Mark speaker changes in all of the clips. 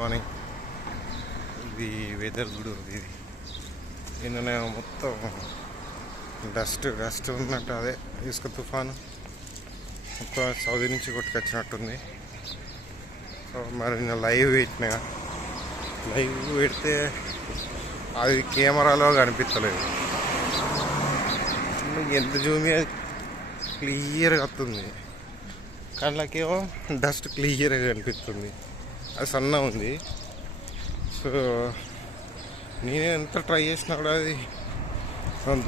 Speaker 1: Morning. ఇది weather కూడా ఇది నిన్ననే మొత్తం డస్ట్ డస్ట్ ఉన్నట్టు అదే ఇసుక తుఫాను. మొత్తం సౌదీ నుంచి కొట్టుకొచ్చినట్టుంది. సో మరి నేను లైవ్ పెట్టినా. లైవ్ పెడితే అది కెమెరాలో కనిపించలేదు ఎంత జూమ్ క్లియర్గా వస్తుంది. కళ్ళకేమో డస్ట్ క్లియర్గా కనిపిస్తుంది. అది సన్న ఉంది. సో నేను ఎంత ట్రై చేసినా కూడా అది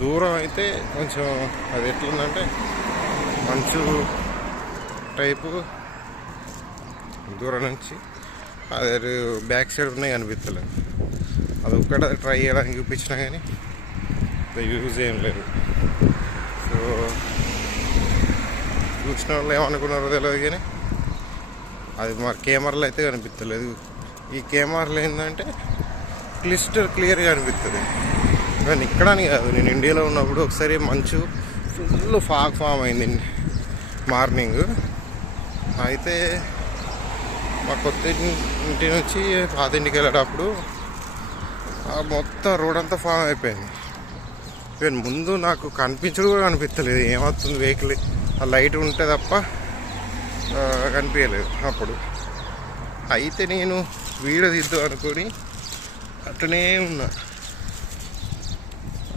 Speaker 1: దూరం అయితే కొంచెం అది ఎట్లుందంటే మంచు టైపు దూరం నుంచి అది బ్యాక్ సైడ్ ఉన్నాయి అనిపిస్తలేదు. అది ఒక్కడ ట్రై చేయడానికి చూపించినా కానీ యూజ్ ఏం లేదు. సో చూసిన వాళ్ళు ఏమనుకున్నారో తెలియదు కానీ అది మా కెమెరాలో అయితే కనిపించలేదు ఈ కెమెరాలో ఏంటంటే క్లిస్టర్ క్లియర్గా అనిపిస్తుంది కానీ ఇక్కడ అని కాదు నేను ఇండియాలో ఉన్నప్పుడు ఒకసారి మంచు ఫుల్ ఫాగ్ ఫామ్ అయింది మార్నింగ్. అయితే మా కొత్త ఇంటి నుంచి పాత ఇంటికి వెళ్ళేటప్పుడు మొత్తం రోడ్ అంతా ఫామ్ అయిపోయింది. ఈవెన్ ముందు నాకు కనిపించడం కూడా కనిపించలేదు ఏమవుతుంది వెహికల్? ఆ లైట్ ఉంటే తప్ప కనిపించలేదు అప్పుడు. అయితే నేను వీడియో తీద్దాం అనుకొని అట్లనే ఉన్నా.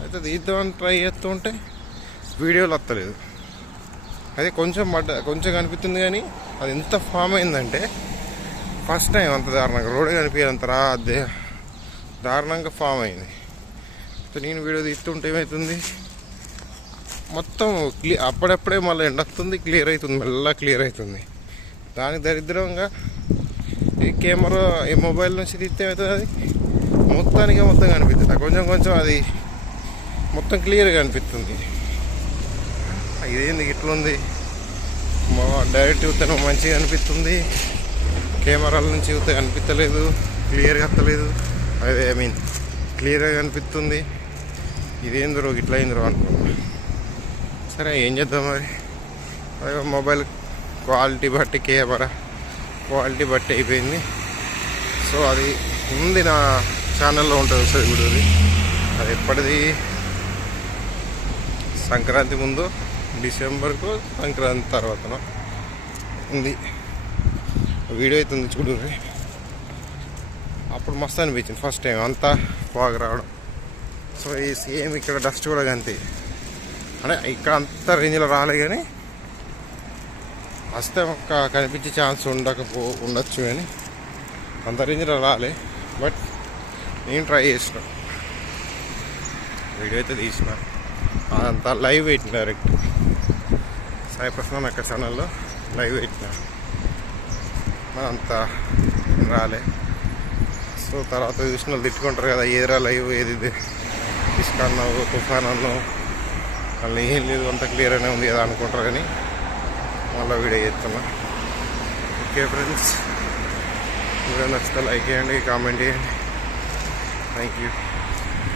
Speaker 1: అయితే తీద్దామని ట్రై చేస్తుంటే వీడియోలు వస్తలేదు. అదే కొంచెం పడ్డ కొంచెం కనిపిస్తుంది కానీ అది ఎంత ఫామ్ అయిందంటే ఫస్ట్ టైం అంత దారుణంగా రోడ్ కనిపించేంత రా దారుణంగా ఫామ్ అయింది. నేను వీడియో తీస్తుంటే ఏమవుతుంది మొత్తం క్లియర్ అప్పుడప్పుడే మళ్ళీ ఎండ వస్తుంది క్లియర్ అవుతుంది మెల్లగా క్లియర్ అవుతుంది దానికి దరిద్రంగా ఈ కెమెరా ఈ మొబైల్ నుంచి తీస్తే అవుతుంది అది? మొత్తానికి మొత్తం కనిపిస్తుంది. కొంచెం కొంచెం అది మొత్తం క్లియర్గా కనిపిస్తుంది. ఇదేంది? ఇట్లుంది. డైరెక్ట్ చూస్తే మంచిగా అనిపిస్తుంది. కెమెరాల నుంచి చూస్తే కనిపించలేదు క్లియర్గా వస్తలేదు అదే ఐ మీన్ క్లియర్గా కనిపిస్తుంది. ఇదేందరో ఇట్లా అయిందరో అనుకున్నా సరే ఏం చేద్దాం మరి? అదే మొబైల్ క్వాలిటీ బట్టి కెమెరా క్వాలిటీ బట్టి అయిపోయింది. సో అది ఉంది నా ఛానల్లో ఉంటుంది ఒకసారి వీడియోది. అది ఎప్పటిది? సంక్రాంతి ముందు డిసెంబర్కు సంక్రాంతి తర్వాతనో ఉంది. వీడియో అయితే ఉంది చూడు అప్పుడు మస్తు అనిపించింది ఫస్ట్ టైం అంతా బాగా రావడం. సో ఈ సేమ్ ఇక్కడ డస్ట్ కూడా అంతే. అంటే ఇక్కడ అంత రేంజ్లో రాలే కానీ వస్తే ఒక కనిపించే ఛాన్స్ ఉండకపో ఉండొచ్చు కానీ అంత రేంజ్లో రాలే. బట్ నేను ట్రై చేసిన. వీడియో అయితే తీసిన. అదంతా లైవ్ పెట్టిన డైరెక్ట్. సాయి ప్రశ్న అక్కడ ఛానల్లో లైవ్ పెట్టిన. అంత రాలే. సో తర్వాత చూసిన వాళ్ళు తిట్టుకుంటారు కదా ఏదిరా లైవ్ ఏది ఇది? ఇసుక అన్నావు తుఫాన్ అన్నావు మళ్ళీ ఏం లేదు అంత క్లియర్ అనే ఉంది కదా అనుకుంటారు కానీ మళ్ళీ వీడియో చేస్తున్నా. ఓకే ఫ్రెండ్స్ వీడియో నచ్చితే లైక్ చేయండి కామెంట్ చేయండి. Thank you